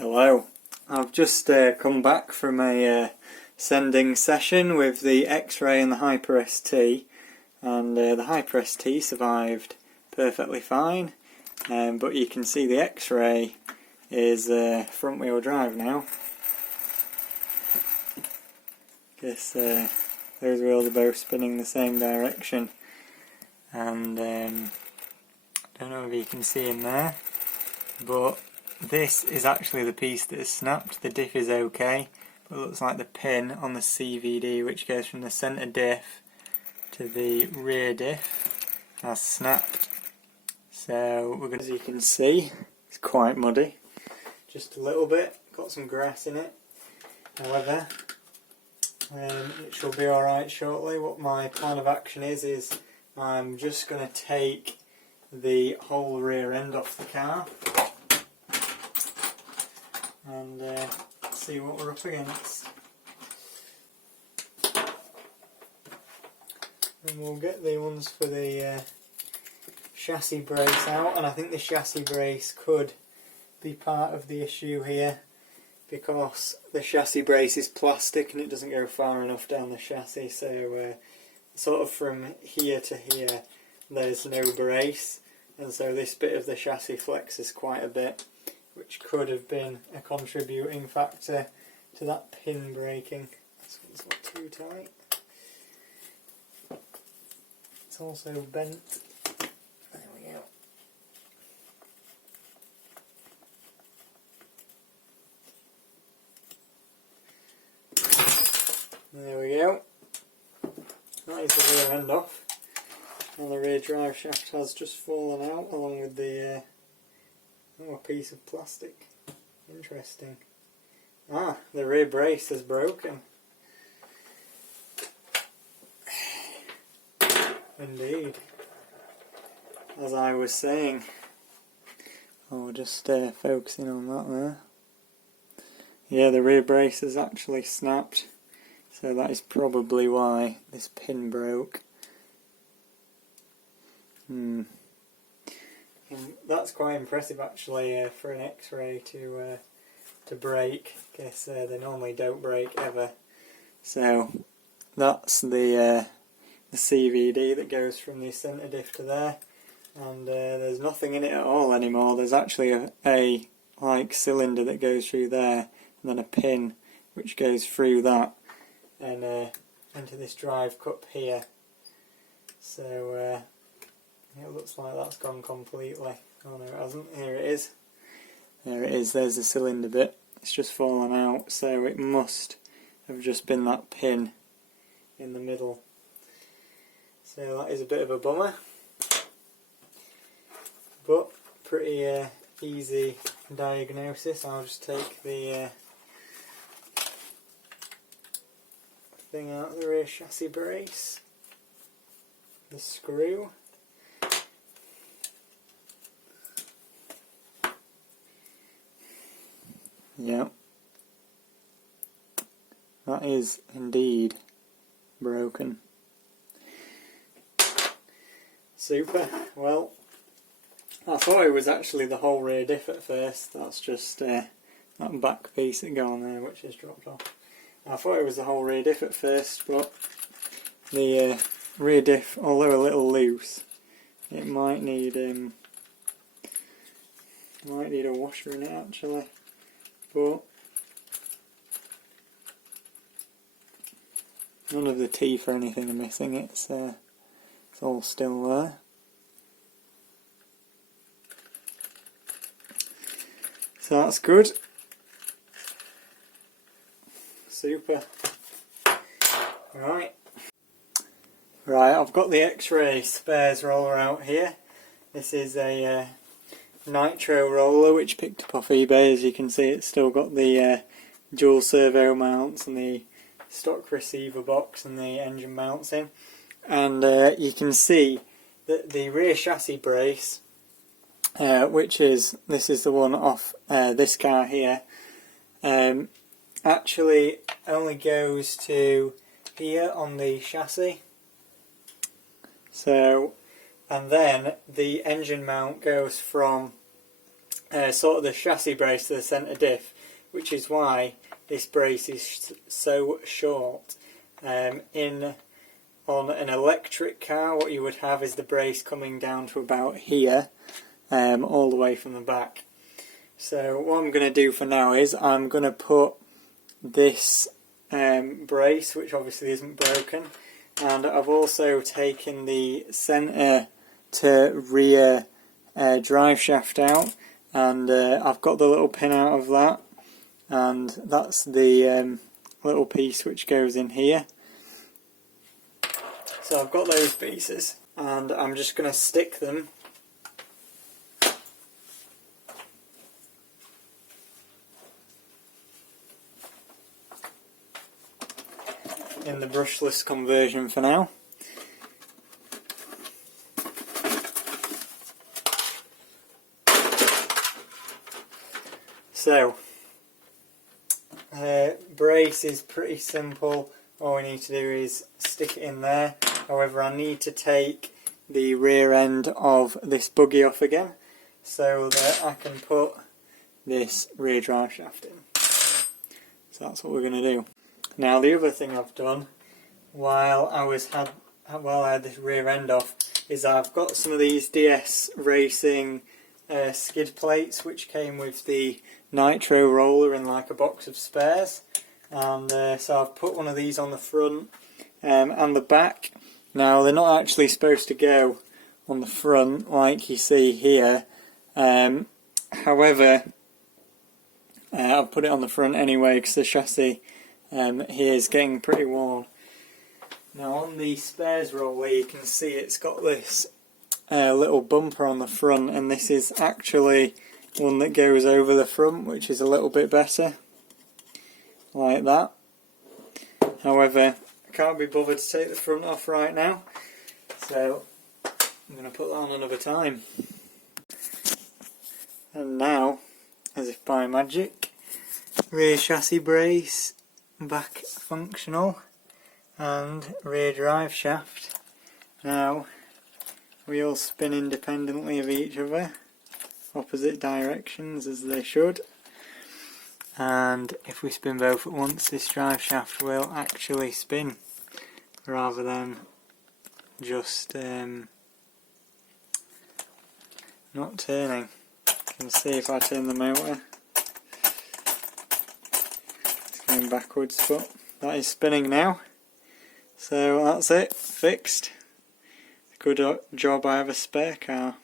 Hello, I've just come back from a sending session with the Xray and the Hyper ST, and the Hyper ST survived perfectly fine, but you can see the Xray is front wheel drive now. Guess those wheels are both spinning the same direction, and don't know if you can see in there, but this is actually the piece that is snapped. The diff is okay, but it looks like the pin on the CVD, which goes from the centre diff to the rear diff, has snapped. So we're going to, as you can see, it's quite muddy, just a little bit, got some grass in it. However, it shall be alright shortly. What my plan of action is I'm just going to take the whole rear end off the car and see what we're up against. And we'll get the ones for the chassis brace out, and I think the chassis brace could be part of the issue here, because the chassis brace is plastic and it doesn't go far enough down the chassis, so sort of from here to here there's no brace, and so this bit of the chassis flexes quite a bit, which could have been a contributing factor to that pin breaking. This one's not too tight. It's also bent. There we go. There we go. That is the rear end off, and the rear drive shaft has just fallen out along with the a piece of plastic. Interesting. Ah, the rear brace is broken. Indeed. As I was saying. Oh, just focusing on that there. Yeah, the rear brace is actually snapped, so that is probably why this pin broke. And that's quite impressive actually for an Xray to break. Guess they normally don't break ever. So that's the CVD that goes from the centre diff to there, and there's nothing in it at all anymore. There's actually a like cylinder that goes through there, and then a pin which goes through that and into this drive cup here. So it looks like that's gone completely. Oh no, it hasn't. Here it is. There it is. There's the cylinder bit. It's just fallen out, so it must have just been that pin in the middle. So that is a bit of a bummer, but pretty easy diagnosis. I'll just take the thing out of the rear chassis brace, the screw. Yep, that is indeed broken. Super. Well, I thought it was actually the whole rear diff at first. That's just that back piece that go on there which has dropped off. I thought it was the whole rear diff at first, but the rear diff, although a little loose, it might need a washer in it actually. But none of the teeth or anything are missing. It's all still there. So that's good. Super. Right, I've got the Xray spares roller out here. This is a nitro roller which picked up off eBay. As you can see, it's still got the dual servo mounts and the stock receiver box and the engine mounts in, and you can see that the rear chassis brace, this is the one off this car here, actually only goes to here on the chassis. So, and then the engine mount goes from sort of the chassis brace to the centre diff, which is why this brace is so short. On an electric car, what you would have is the brace coming down to about here, all the way from the back. So what I'm going to do for now is I'm going to put this brace, which obviously isn't broken, and I've also taken the centre to rear drive shaft out, and I've got the little pin out of that, and that's the little piece which goes in here. So I've got those pieces, and I'm just going to stick them in the brushless conversion for now. So, brace is pretty simple. All we need to do is stick it in there. However, I need to take the rear end of this buggy off again so that I can put this rear drive shaft in. So that's what we're going to do. Now the other thing I've done while I had this rear end off is I've got some of these DS Racing skid plates which came with the nitro roller and like a box of spares, and so I've put one of these on the front and the back. Now they're not actually supposed to go on the front like you see here, however I've put it on the front anyway because the chassis here is getting pretty worn. Now on the spares roller you can see it's got this little bumper on the front, and this is actually one that goes over the front, which is a little bit better, like that. However, I can't be bothered to take the front off right now, so I'm going to put that on another time. And now, as if by magic, rear chassis brace back functional, and rear drive shaft now wheels spin independently of each other, opposite directions as they should, and if we spin both at once this drive shaft will actually spin rather than just not turning. You can see if I turn the motor it's going backwards, but that is spinning now. So that's it, fixed. Good job I have a spare car.